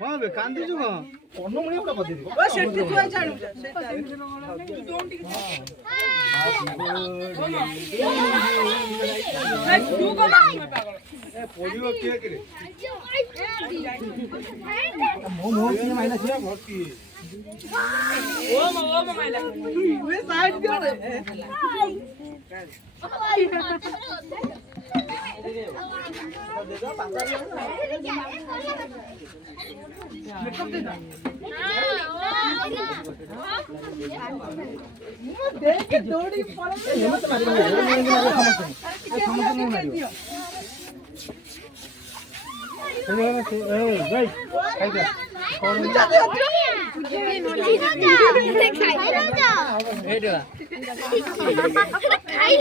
हाँ बे कांदी जो का कौन मुड़ी अपना पति देखो ओ सेठ तू आ जाणू सेठ तू दोन टिके तू को मार पागल ए पोलियो के करे मो की माइला छे भक्ति ओ माइला वे साइड दे रे मेकअप दे ना देख के दौड़ी पड़े हिम्मत मारी समझ नहीं मारी जय खाई दे कौन खाई